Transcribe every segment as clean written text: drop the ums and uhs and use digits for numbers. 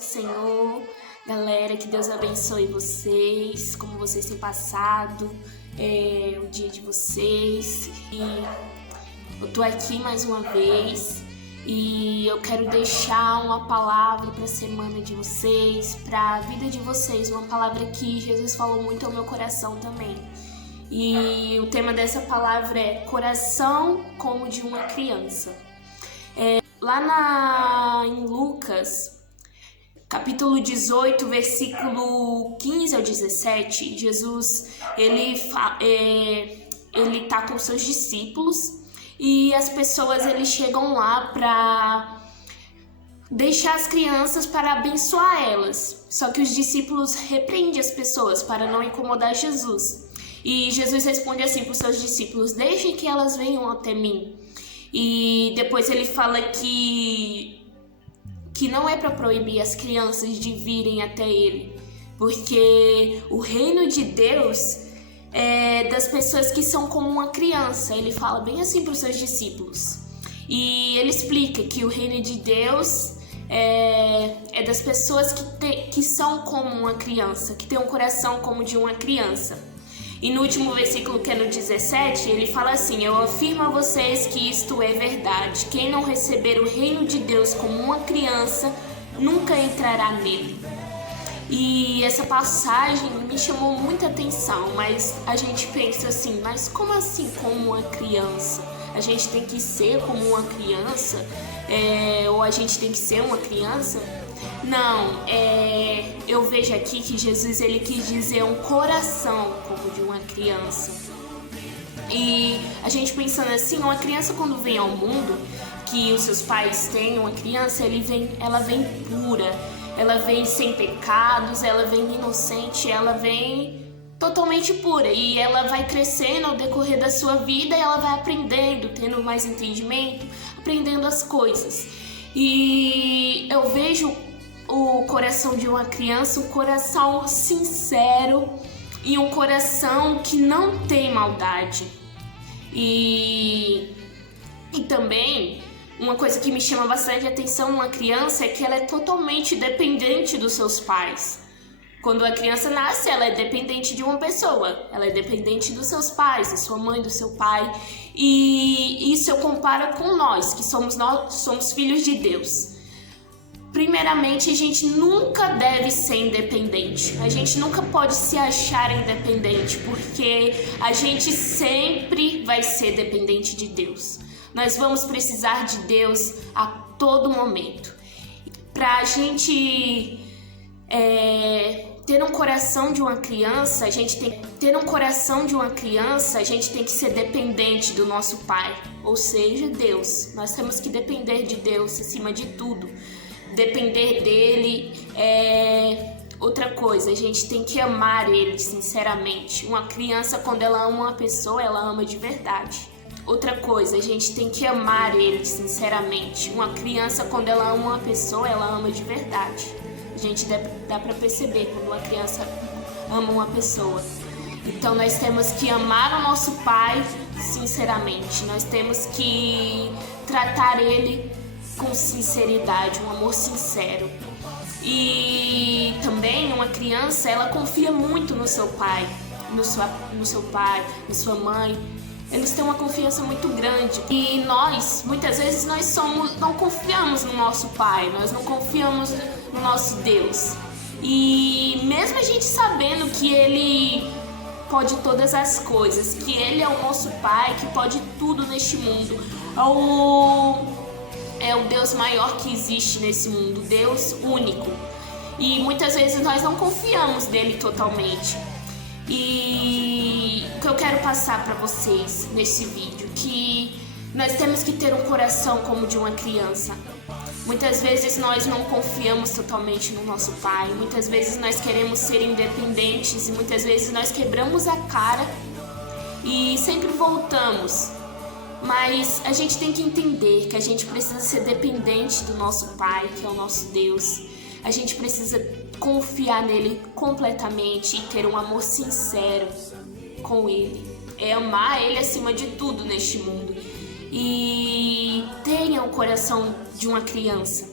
Senhor, galera, que Deus abençoe vocês, como vocês têm passado o dia de vocês. E eu tô aqui mais uma vez e eu quero deixar uma palavra para a semana de vocês, para a vida de vocês, uma palavra que Jesus falou muito ao meu coração também. E o tema dessa palavra é coração como de uma criança. Lá em Lucas, capítulo 18, versículo 15 ao 17, Jesus ele tá com seus discípulos e as pessoas chegam lá para deixar as crianças para abençoar elas. Só que os discípulos repreendem as pessoas para não incomodar Jesus. E Jesus responde assim para os seus discípulos: deixem que elas venham até mim. E depois ele fala que não é para proibir as crianças de virem até ele, porque o reino de Deus é das pessoas que são como uma criança. Ele fala bem assim para os seus discípulos. E ele explica que o reino de Deus é das pessoas que são como uma criança, que tem um coração como de uma criança. E no último versículo, que é no 17, ele fala assim: eu afirmo a vocês que isto é verdade. Quem não receber o reino de Deus como uma criança, nunca entrará nele. E essa passagem me chamou muita atenção, mas a gente pensa assim: mas como assim como uma criança? A gente tem que ser como uma criança? Ou a gente tem que ser uma criança? Não, eu vejo aqui que Jesus ele quis dizer um coração como de uma criança. E a gente pensando assim, uma criança quando vem ao mundo, que os seus pais têm uma criança, ela vem pura, ela vem sem pecados, ela vem inocente, ela vem totalmente pura. E ela vai crescendo ao decorrer da sua vida e ela vai aprendendo, tendo mais entendimento, aprendendo as coisas. E eu vejo o coração de uma criança, um coração sincero e um coração que não tem maldade. E também uma coisa que me chama bastante atenção numa criança é que ela é totalmente dependente dos seus pais. Quando a criança nasce, ela é dependente de uma pessoa, ela é dependente dos seus pais, da sua mãe, do seu pai. E isso eu comparo com nós, que somos filhos de Deus. Primeiramente, a gente nunca deve ser independente. A gente nunca pode se achar independente, porque a gente sempre vai ser dependente de Deus. Nós vamos precisar de Deus a todo momento. Para a gente ter um coração de uma criança, a gente tem que ser dependente do nosso Pai, ou seja, Deus. Nós temos que depender de Deus acima de tudo. Depender dele outra coisa, a gente tem que amar ele sinceramente. Uma criança, quando ela ama uma pessoa, ela ama de verdade. Outra coisa, a gente tem que amar ele sinceramente. Uma criança, quando ela ama uma pessoa, ela ama de verdade. A gente dá pra perceber quando uma criança ama uma pessoa. Então nós temos que amar o nosso pai sinceramente. Nós temos que tratar ele com sinceridade, um amor sincero. E também uma criança, ela confia muito no seu pai, no seu pai, na sua mãe. Eles têm uma confiança muito grande. E nós, muitas vezes, não confiamos no nosso pai, nós não confiamos no nosso Deus. E mesmo a gente sabendo que ele pode todas as coisas, que ele é o nosso pai, que pode tudo neste mundo, é o Deus maior que existe nesse mundo, Deus único. E muitas vezes nós não confiamos nele totalmente. E o que eu quero passar para vocês nesse vídeo, que nós temos que ter um coração como de uma criança. Muitas vezes nós não confiamos totalmente no nosso pai, muitas vezes nós queremos ser independentes e muitas vezes nós quebramos a cara e sempre voltamos. Mas a gente tem que entender que a gente precisa ser dependente do nosso Pai, que é o nosso Deus. A gente precisa confiar nele completamente e ter um amor sincero com ele. É amar ele acima de tudo neste mundo. E tenha o coração de uma criança.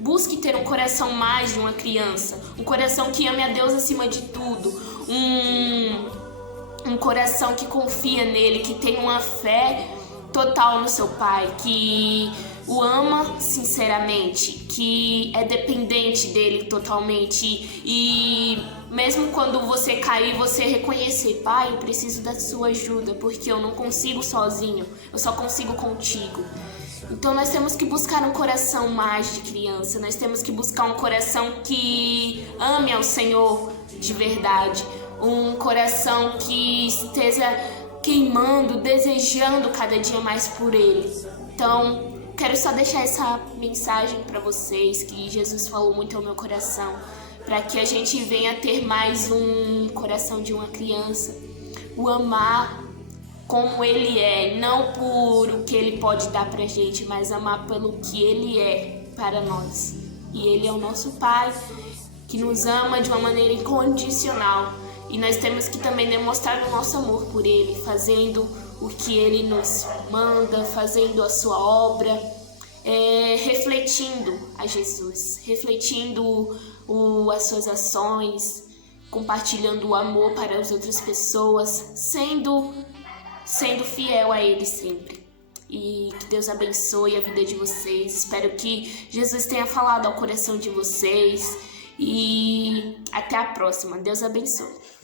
Busque ter um coração mais de uma criança, um coração que ame a Deus acima de tudo, um coração que confia nele, que tem uma fé total no seu pai, que o ama sinceramente, que é dependente dele totalmente e mesmo quando você cair, você reconhecer: pai, eu preciso da sua ajuda, porque eu não consigo sozinho, eu só consigo contigo. Então nós temos que buscar um coração mais de criança, nós temos que buscar um coração que ame ao Senhor de verdade, um coração que esteja queimando, desejando cada dia mais por Ele. Então, quero só deixar essa mensagem para vocês, que Jesus falou muito ao meu coração, para que a gente venha ter mais um coração de uma criança, o amar como Ele é, não por o que Ele pode dar pra gente, mas amar pelo que Ele é para nós. E Ele é o nosso Pai, que nos ama de uma maneira incondicional. E nós temos que também demonstrar o nosso amor por Ele, fazendo o que Ele nos manda, fazendo a sua obra, refletindo a Jesus, refletindo as suas ações, compartilhando o amor para as outras pessoas, sendo fiel a Ele sempre. E que Deus abençoe a vida de vocês. Espero que Jesus tenha falado ao coração de vocês. E até a próxima. Deus abençoe.